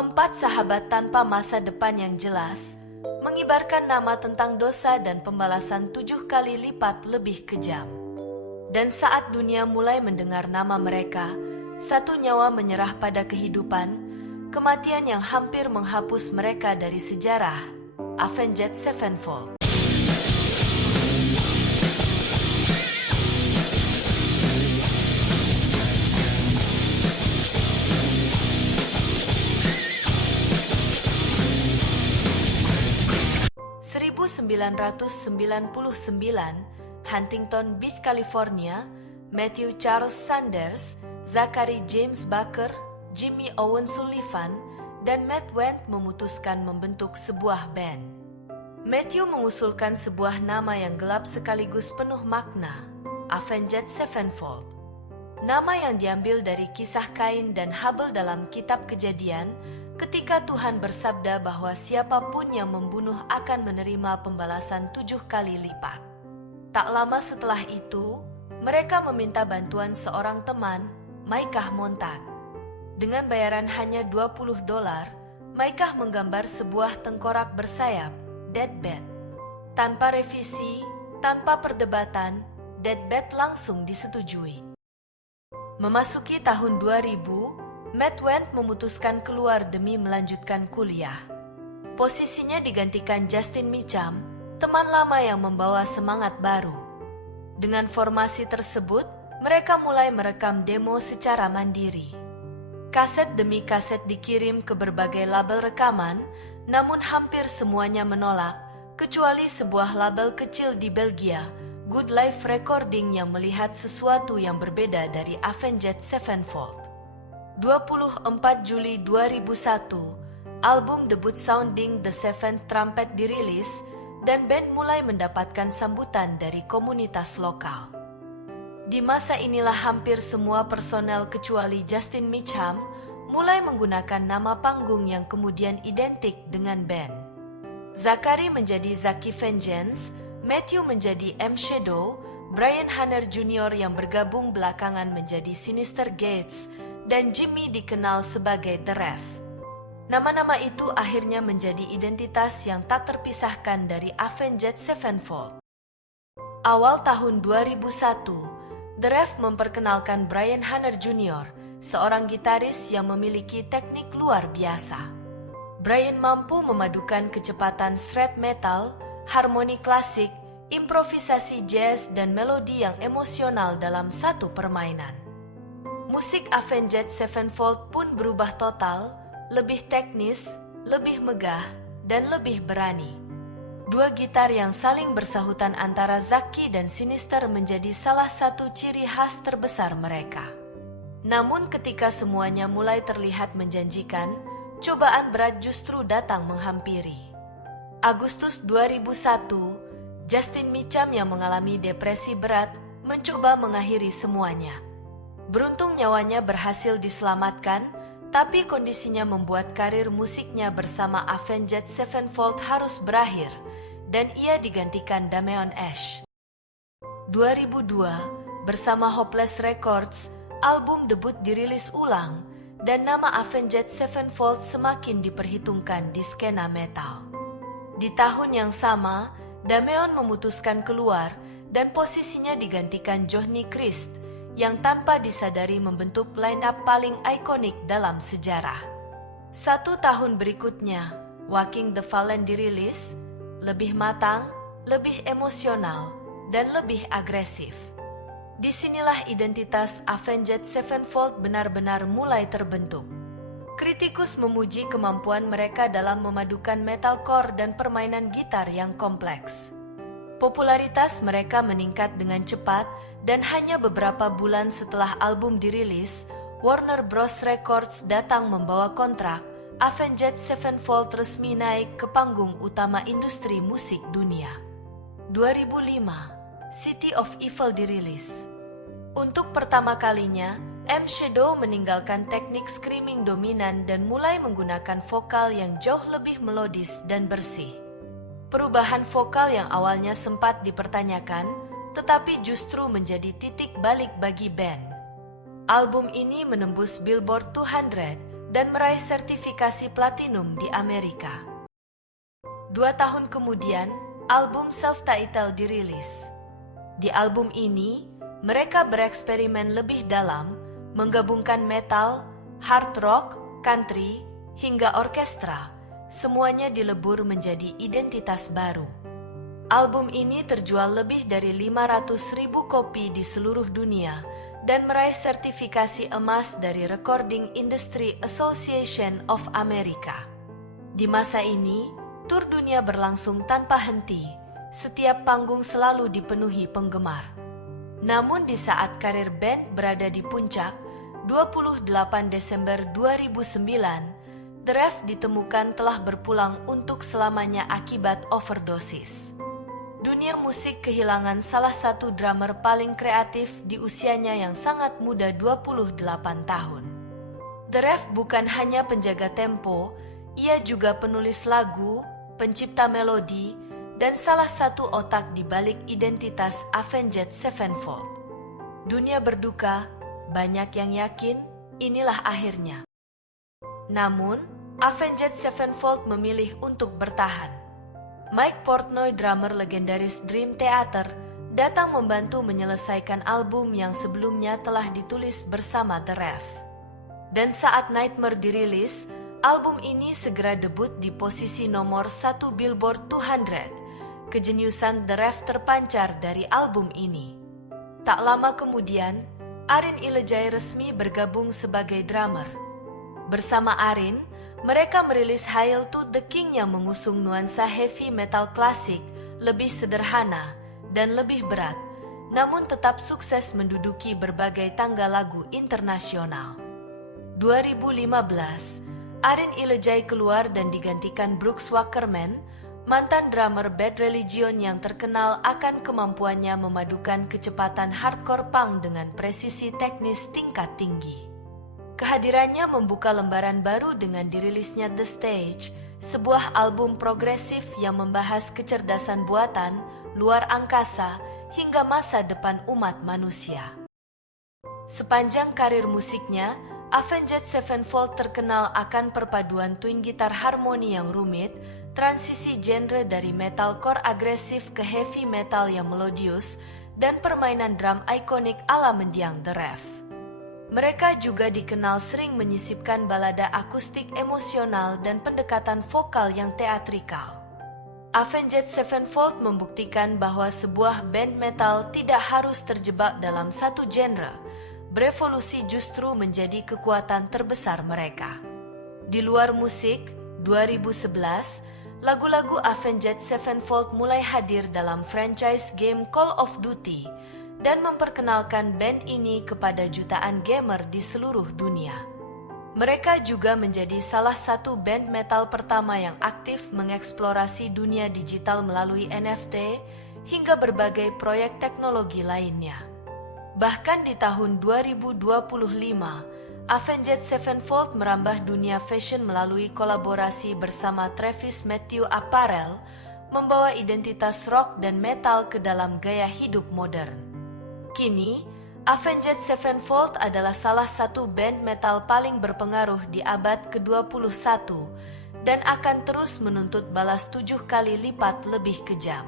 Empat sahabat tanpa masa depan yang jelas, mengibarkan nama tentang dosa dan pembalasan 7 kali lipat lebih kejam. Dan saat dunia mulai mendengar nama mereka, satu nyawa menyerah pada kehidupan, kematian yang hampir menghapus mereka dari sejarah. Avenged Sevenfold. Huntington Beach, California, Matthew Charles Sanders, Zachary James Baker, Jimmy Owen Sullivan, dan Matt Wendt memutuskan membentuk sebuah band. Matthew mengusulkan sebuah nama yang gelap sekaligus penuh makna, Avenged Sevenfold. Nama yang diambil dari kisah Kain dan Habel dalam kitab Kejadian, ketika Tuhan bersabda bahwa siapapun yang membunuh akan menerima pembalasan 7 kali lipat. Tak lama setelah itu, mereka meminta bantuan seorang teman, Micah Montag. Dengan bayaran hanya $20, Micah menggambar sebuah tengkorak bersayap, Deathbed. Tanpa revisi, tanpa perdebatan, Deathbed langsung disetujui. Memasuki tahun 2000, Matt Wendt memutuskan keluar demi melanjutkan kuliah. Posisinya digantikan Justin Meacham, teman lama yang membawa semangat baru. Dengan formasi tersebut, mereka mulai merekam demo secara mandiri. Kaset demi kaset dikirim ke berbagai label rekaman, namun hampir semuanya menolak, kecuali sebuah label kecil di Belgia, Good Life Recording, yang melihat sesuatu yang berbeda dari Avenged Sevenfold. 24 Juli 2001, album debut Sounding the Seventh Trumpet dirilis, dan band mulai mendapatkan sambutan dari komunitas lokal. Di masa inilah hampir semua personel kecuali Justin Meacham mulai menggunakan nama panggung yang kemudian identik dengan band. Zachary menjadi Zaki Vengeance, Matthew menjadi M Shadow, Brian Hunter Jr. yang bergabung belakangan menjadi Sinister Gates, dan Jimmy dikenal sebagai The Rev. Nama-nama itu akhirnya menjadi identitas yang tak terpisahkan dari Avenged Sevenfold. Awal tahun 2001, The Rev memperkenalkan Brian Hunter Jr., seorang gitaris yang memiliki teknik luar biasa. Brian mampu memadukan kecepatan shred metal, harmoni klasik, improvisasi jazz, dan melodi yang emosional dalam satu permainan. Musik Avenged Sevenfold pun berubah total, lebih teknis, lebih megah, dan lebih berani. Dua gitar yang saling bersahutan antara Zaki dan Sinister menjadi salah satu ciri khas terbesar mereka. Namun ketika semuanya mulai terlihat menjanjikan, cobaan berat justru datang menghampiri. Agustus 2001, Justin Meacham yang mengalami depresi berat mencoba mengakhiri semuanya. Beruntung nyawanya berhasil diselamatkan, tapi kondisinya membuat karir musiknya bersama Avenged Sevenfold harus berakhir, dan ia digantikan Damian Ash. 2002, bersama Hopeless Records, album debut dirilis ulang, dan nama Avenged Sevenfold semakin diperhitungkan di skena metal. Di tahun yang sama, Damian memutuskan keluar, dan posisinya digantikan Johnny Christ, yang tanpa disadari membentuk line-up paling ikonik dalam sejarah. 1 tahun berikutnya, Waking the Fallen dirilis, lebih matang, lebih emosional, dan lebih agresif. Disinilah identitas Avenged Sevenfold benar-benar mulai terbentuk. Kritikus memuji kemampuan mereka dalam memadukan metalcore dan permainan gitar yang kompleks. Popularitas mereka meningkat dengan cepat, dan hanya beberapa bulan setelah album dirilis, Warner Bros. Records datang membawa kontrak. Avenged Sevenfold resmi naik ke panggung utama industri musik dunia. 2005, City of Evil dirilis. Untuk pertama kalinya, M Shadow meninggalkan teknik screaming dominan dan mulai menggunakan vokal yang jauh lebih melodis dan bersih. Perubahan vokal yang awalnya sempat dipertanyakan, tetapi justru menjadi titik balik bagi band. Album ini menembus Billboard 200, dan meraih sertifikasi platinum di Amerika. 2 tahun kemudian, album self-titled dirilis. Di album ini, mereka bereksperimen lebih dalam, menggabungkan metal, hard rock, country, hingga orkestra. Semuanya dilebur menjadi identitas baru. Album ini terjual lebih dari 500.000 kopi di seluruh dunia dan meraih sertifikasi emas dari Recording Industry Association of America. Di masa ini, tur dunia berlangsung tanpa henti. Setiap panggung selalu dipenuhi penggemar. Namun di saat karir band berada di puncak, 28 Desember 2009, The Ref ditemukan telah berpulang untuk selamanya akibat overdosis. Dunia musik kehilangan salah satu drummer paling kreatif di usianya yang sangat muda 28 tahun. The Ref bukan hanya penjaga tempo, ia juga penulis lagu, pencipta melodi, dan salah satu otak di balik identitas Avenged Sevenfold. Dunia berduka, banyak yang yakin inilah akhirnya. Namun, Avenged Sevenfold memilih untuk bertahan. Mike Portnoy, drummer legendaris Dream Theater, datang membantu menyelesaikan album yang sebelumnya telah ditulis bersama The Ref. Dan saat Nightmare dirilis, album ini segera debut di posisi nomor 1 Billboard 200. Kejeniusan The Ref terpancar dari album ini. Tak lama kemudian, Arin Ilejay resmi bergabung sebagai drummer. Bersama Arin, mereka merilis Hail to the King yang mengusung nuansa heavy metal klasik, lebih sederhana dan lebih berat, namun tetap sukses menduduki berbagai tangga lagu internasional. 2015, Arin Ilejay keluar dan digantikan Brooks Wackerman, mantan drummer Bad Religion yang terkenal akan kemampuannya memadukan kecepatan hardcore punk dengan presisi teknis tingkat tinggi. Kehadirannya membuka lembaran baru dengan dirilisnya The Stage, sebuah album progresif yang membahas kecerdasan buatan, luar angkasa, hingga masa depan umat manusia. Sepanjang karir musiknya, Avenged Sevenfold terkenal akan perpaduan twin gitar harmoni yang rumit, transisi genre dari metalcore agresif ke heavy metal yang melodius, dan permainan drum ikonik ala mendiang The Ref. Mereka juga dikenal sering menyisipkan balada akustik emosional dan pendekatan vokal yang teatrikal. Avenged Sevenfold membuktikan bahwa sebuah band metal tidak harus terjebak dalam satu genre. Berevolusi justru menjadi kekuatan terbesar mereka. Di luar musik, 2011, lagu-lagu Avenged Sevenfold mulai hadir dalam franchise game Call of Duty dan memperkenalkan band ini kepada jutaan gamer di seluruh dunia. Mereka juga menjadi salah satu band metal pertama yang aktif mengeksplorasi dunia digital melalui NFT hingga berbagai proyek teknologi lainnya. Bahkan di tahun 2025, Avenged Sevenfold merambah dunia fashion melalui kolaborasi bersama Travis Mathew Apparel, membawa identitas rock dan metal ke dalam gaya hidup modern. Kini, Avenged Sevenfold adalah salah satu band metal paling berpengaruh di abad ke-21 dan akan terus menuntut balas 7 kali lipat lebih kejam.